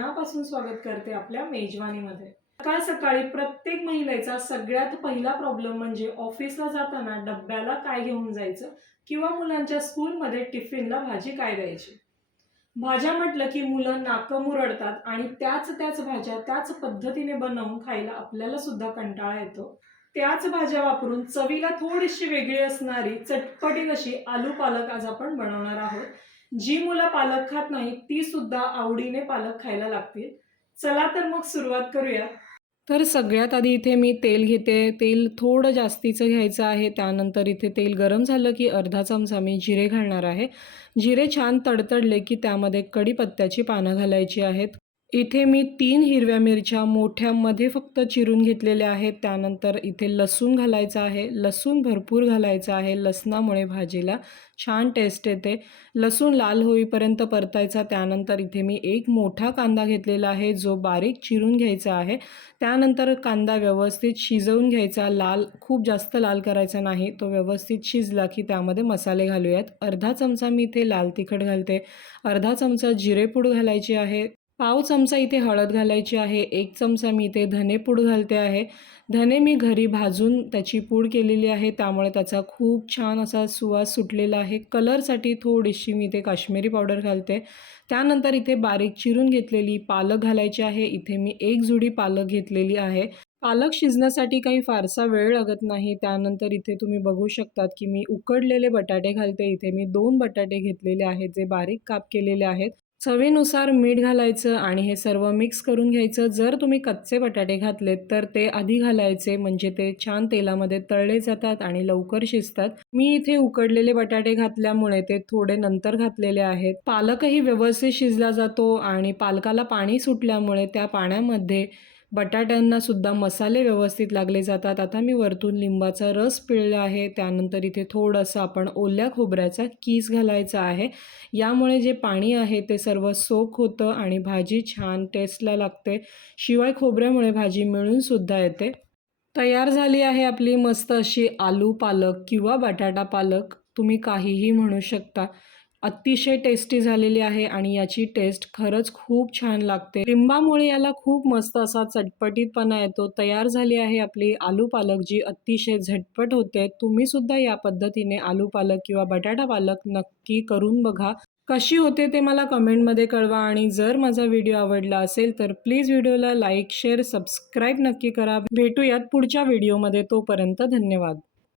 मनापासून स्वागत करते आपल्या मेजवानीमध्ये। सकाळ सकाळी प्रत्येक महिलेचा सगळ्यात पहिला प्रॉब्लेम म्हणजे ऑफिसला जाताना डब्याला काय घेऊन जायचं किंवा मुलांच्या स्कूलमध्ये टिफिनला भाजी काय द्यायची। भाज्या म्हटलं की मुलं नाकं मुरडतात आणि त्याच भाज्या त्याच पद्धतीने बनवून खायला आपल्याला सुद्धा कंटाळा येतो। त्याच भाज्या वापरून चवीला थोडीशी वेगळी असणारी चटपटीत अशी आलू पालक आज आपण बनवणार आहोत। जी मुलं पालक खात नाही ती सुद्धा आवडीने पालक खायला लागतील। चला तर मग सुरुवात करूया। तर सगळ्यात आधी इथे मी तेल घेते। तेल थोडं जास्तीचं घ्यायचं आहे। त्यानंतर इथे तेल गरम झालं की अर्धा चमचा मी जिरे घालणार आहे। जिरे छान तडतडले की त्यामध्ये कढीपत्त्याची पानं घालायची आहेत। इथे मी 3 हिरव्या मिरच्या मोठ्यामध्ये फक्त चिरून घेतलेल्या आहेत। त्यानंतर इथे लसूण घालायचा आहे। लसूण भरपूर घालायचा आहे। लसणामुळे भाजीला छान टेस्ट येते। लसूण लाल होईपर्यंत परतायचा। त्यानंतर इथे मी एक मोठा कांदा घेतलेला आहे जो बारीक चिरून घ्यायचा आहे। त्यानंतर कांदा व्यवस्थित शिजवून घ्यायचा। खूप जास्त लाल करायचा नाही। तो व्यवस्थित शिजला की त्यामध्ये मसाले घालूयात। अर्धा चमचा मी इथे लाल तिखट घालते। अर्धा चमचा जिरेपूड घालायची आहे। पाव चमचा इथे हळद घालायची आहे। 1 चमचा मी इथे धनेपूड घालते आहे। धने मी घरी भाजून त्याची पूड केलेली आहे त्यामुळे त्याचा खूप छान असा सुवास सुटलेला आहे। कलरसाठी थोडीशी मी इथे काश्मीरी पावडर घालते। त्यानंतर इथे बारीक चिरून घेतलेली पालक घालायची आहे। इथे मी 1 जुडी पालक घेतलेली आहे। पालक शिजण्यासाठी काही फारसा वेळ लागत नाही। त्यानंतर इथे तुम्ही बघू शकतात की मी उकडलेले बटाटे घालते। इथे मी 2 बटाटे घेतलेले आहेत जे बारीक काप केलेले आहेत। चवीनुसार मीठ घालायचं आणि हे सर्व मिक्स करून घ्यायचं। जर तुम्ही कच्चे बटाटे घातलेत तर ते आधी घालायचे म्हणजे ते छान तेलामध्ये तळले जातात आणि लवकर शिजतात। मी इथे उकडलेले बटाटे घातल्यामुळे ते थोडे नंतर घातलेले आहेत। पालकही व्यवस्थित शिजला जातो आणि पालकाला पाणी सुटल्यामुळे त्या पाण्यामध्ये बटाट्यांना सुद्धा मसाले व्यवस्थित लागले जातात। आता मी वरतून लिंबाचा रस पिळला आहे। त्यानंतर इथे थोडंसं आपण ओल्या खोबऱ्याचा कीस घालायचा आहे। यामुळे जे पाणी आहे ते सर्व सोक होतं आणि भाजी छान टेस्टला लागते। शिवाय खोबऱ्यामुळे भाजी मिळून सुद्धा येते। तयार झाली आहे आपली मस्त अशी आलू पालक किंवा बटाटा पालक, तुम्ही काहीही म्हणू शकता। अतिशय टेस्टी झालेली आहे आणि याची टेस्ट खरंच खूप छान लागते। लिंबामुळे याला खूप मस्त असा चटपटीतपणा येतो। तयार झाली आहे आपली आलू पालक जी अतिशय झटपट होते। तुम्ही सुद्धा या पद्धतीने आलू पालक किंवा बटाटा पालक नक्की करून बघा। कशी होते ते मला कमेंटमध्ये कळवा आणि जर माझा व्हिडिओ आवडला असेल तर प्लीज व्हिडिओला लाईक, शेअर, सबस्क्राईब नक्की करा। भेटूयात पुढच्या व्हिडिओमध्ये, तोपर्यंत धन्यवाद।